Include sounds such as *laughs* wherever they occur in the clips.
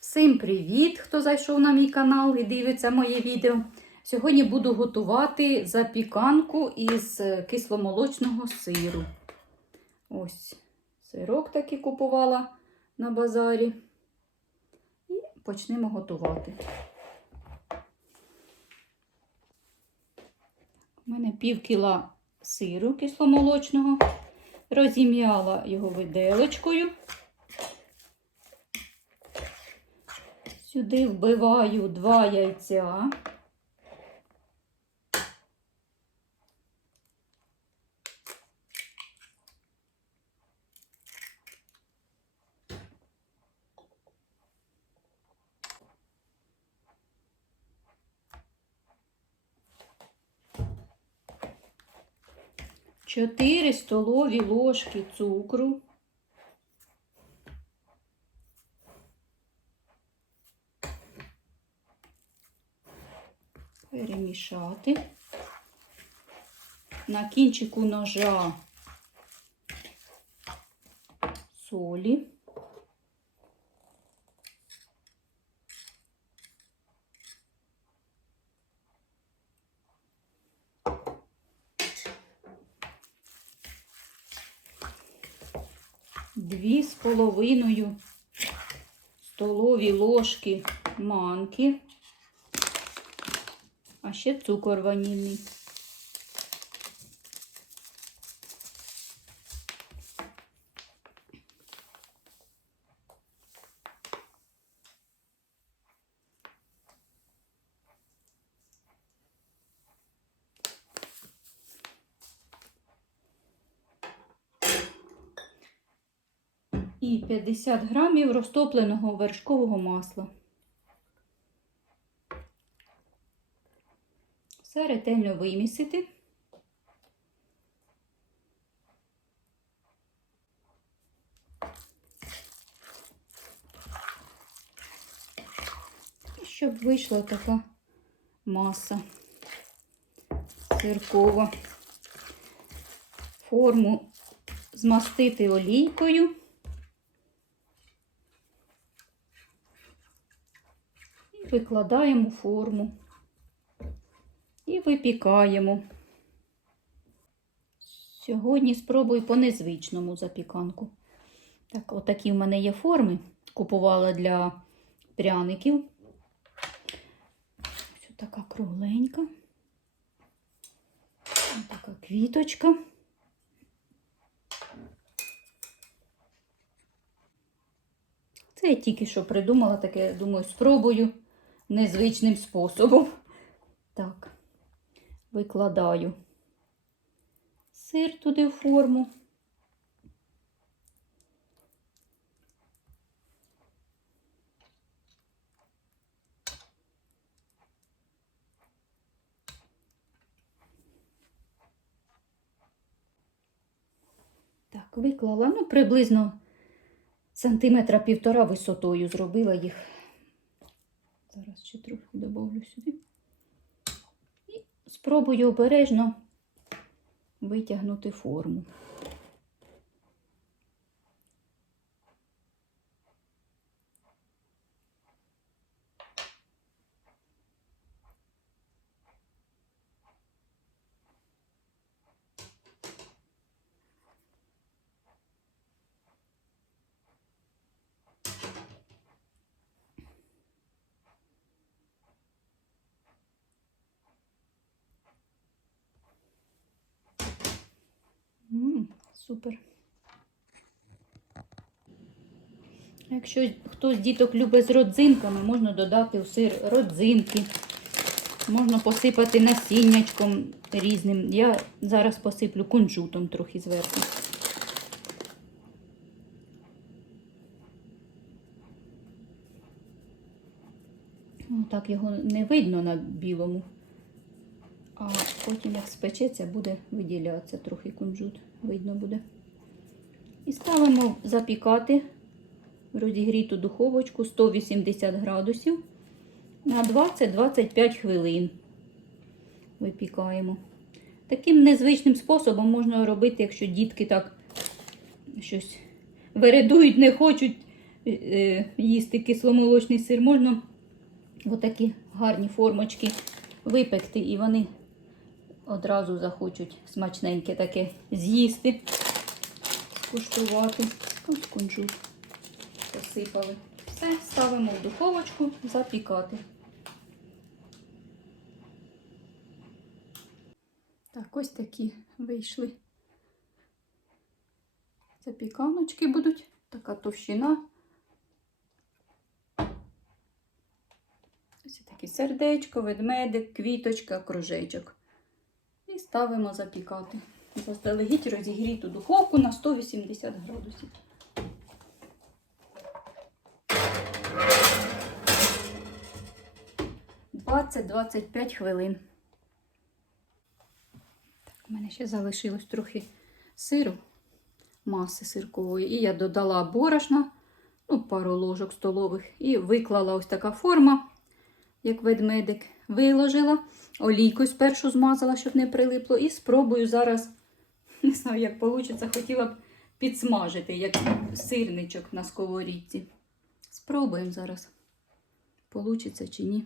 Всім привіт, хто зайшов на мій канал і дивиться моє відео. Сьогодні буду готувати запіканку із е, кисломолочного сиру. Ось сирок такий купувала на базарі. І почнемо готувати. У мене пів кіла сиру кисломолочного. Розім'яла його виделочкою. Сюди вбиваю два яйця. Чотири столові ложки цукру. Перемішати. На кінчику ножа солі. Дві з половиною столові ложки манки а ще цукор ванільний. І 50 грамів розтопленого вершкового масла. Все ретельно вимісити. І щоб вийшла така маса сиркова. Форму змастити олійкою. І викладаємо форму і випікаємо. Сьогодні спробую по незвичному запіканку. Так, отакі в мене є форми. Купувала для пряників. Ось така кругленька. Ось така квіточка. Це я тільки що придумала, таке, думаю, спробую незвичним способом. Так викладаю сир туди в форму. Так, виклала, ну, приблизно сантиметра півтора висотою зробила їх. Зараз ще трохи добавлю сюди. Спробую обережно витягнути форму. М, супер. Якщо хтось діток любить з родзинками, можна додати в сир родзинки. Можна посипати насіннячком різним. Я зараз посиплю кунжутом трохи зверху. Ну, так його не видно на білому. А потім, як спечеться, буде виділятися трохи кунжут, видно буде. І ставимо запікати в розігріту духовочку 180 градусів на 20-25 хвилин. Випікаємо. Таким незвичним способом можна робити, якщо дітки так щось вередують, не хочуть е, е, їсти кисломолочний сир, можна отакі гарні формочки випекти, і вони одразу захочуть смачненьке таке з'їсти, скуштувати. Ось кунжут посипали. Все, ставимо в духовочку запікати. Так, ось такі вийшли. Запіканочки будуть, така товщина. Ось таке сердечко, ведмедик, квіточка, кружечок. Ставимо запікати. Заздалегідь розігріту духовку на 180 градусів. Двадцять-двадцять п'ять хвилин. Так, у мене ще залишилось трохи сиру, маси сиркової. І я додала борошна, ну, пару ложок столових, і виклала ось така форма, як ведмедик. Виложила, олійкою спершу змазала, щоб не прилипло. І спробую зараз, *laughs* не знаю, як вийде, хотіла б підсмажити, як сирничок на сковорідці. Спробуємо зараз, получиться чи ні.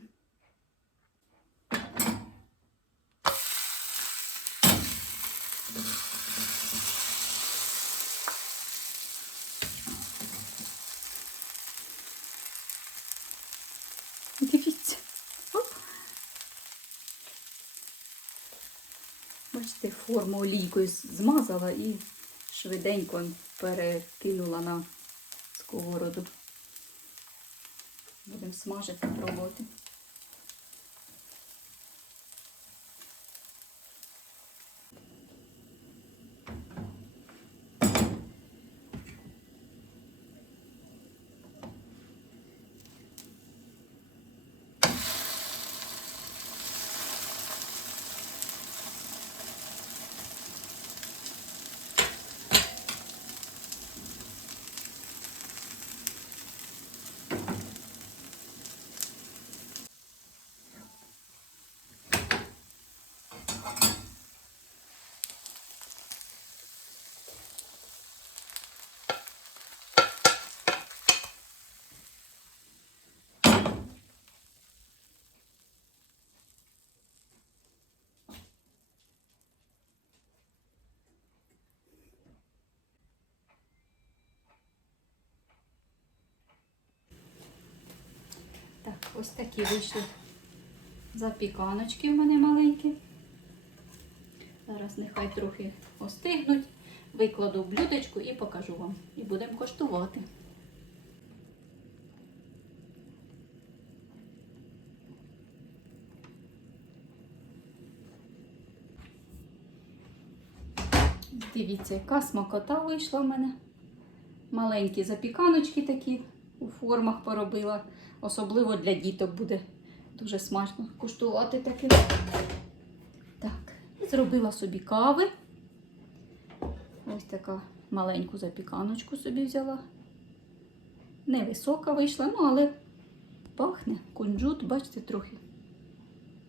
Дивіться. Оп. Бачите, форму олійкою змазала і швиденько перекинула на сковороду. Будемо смажити, пробувати. Так, ось такі вийшли запіканочки в мене маленькі. Зараз нехай трохи остигнуть. Викладу в блюдечку і покажу вам. І будемо коштувати. Дивіться, яка смакота вийшла в мене. Маленькі запіканочки такі у формах поробила. Особливо для діток буде дуже смачно куштувати таке. Так, і зробила собі кави. Ось така маленьку запіканочку собі взяла. Невисока вийшла, ну але пахне кунжут, бачите, трохи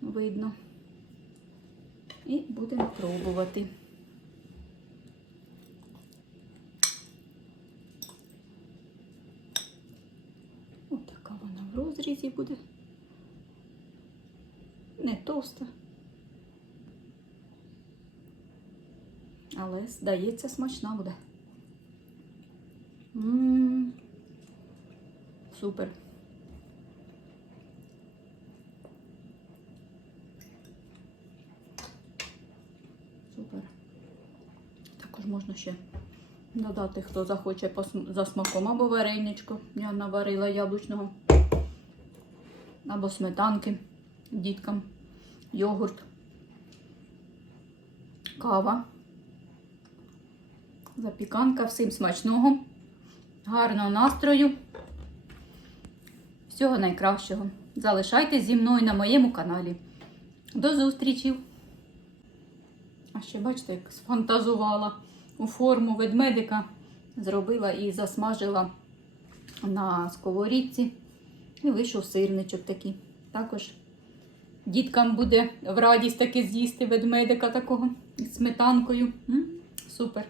видно. І будемо пробувати. Ось така вона в розрізі буде. Не товста. Але, здається, смачна буде. М, Супер. Супер. Також можна ще додати, хто захоче за смаком або вареничко. Я наварила яблучного. Або сметанки діткам, йогурт, кава, запіканка. Всім смачного, гарного настрою. Всього найкращого. Залишайтесь зі мною на моєму каналі. До зустрічі! А ще бачите, як сфантазувала у форму ведмедика, зробила і засмажила на сковорідці. І вийшов сирничок такий. Також діткам буде в радість таки з'їсти ведмедика такого з сметанкою. М? Супер.